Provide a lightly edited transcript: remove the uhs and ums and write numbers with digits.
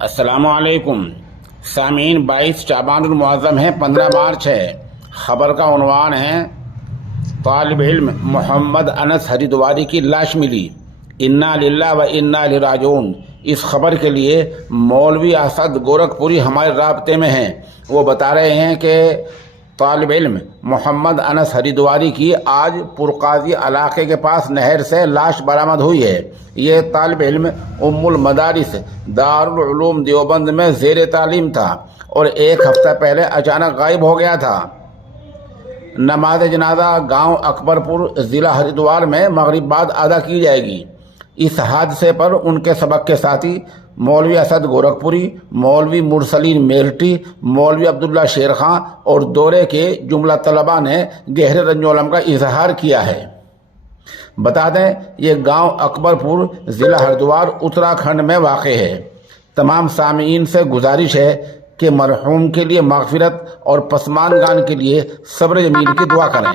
السلام علیکم سامعین، 22 شعبان المعظم ہے، 15 مارچ ہے۔ خبر کا عنوان ہے طالب علم محمد انس ہریدواری کی لاش ملی، انا للہ و انا الیہ راجعون۔ اس خبر کے لیے مولوی اسد گورکھپوری ہمارے رابطے میں ہیں۔ وہ بتا رہے ہیں کہ طالب علم محمد انس ہریدواری کی آج پرقاضی علاقے کے پاس نہر سے لاش برآمد ہوئی ہے۔ یہ طالب علم ام المدارس دارالعلوم دیوبند میں زیر تعلیم تھا اور ایک ہفتہ پہلے اچانک غائب ہو گیا تھا۔ نماز جنازہ گاؤں اکبر پور ضلع ہریدوار میں مغرب بعد ادا کی جائے گی۔ اس حادثے پر ان کے سبق کے ساتھی مولوی اسد گورکھپوری، مولوی مرسلین میرٹھی، مولوی عبداللہ شیر خان اور دورے کے جملہ طلباء نے گہرے رنج و الم کا اظہار کیا ہے۔ بتا دیں یہ گاؤں اکبر پور ضلع ہریدوار اتراکھنڈ میں واقع ہے۔ تمام سامعین سے گزارش ہے کہ مرحوم کے لیے مغفرت اور پسماندگان کے لیے صبر جمیل کی دعا کریں۔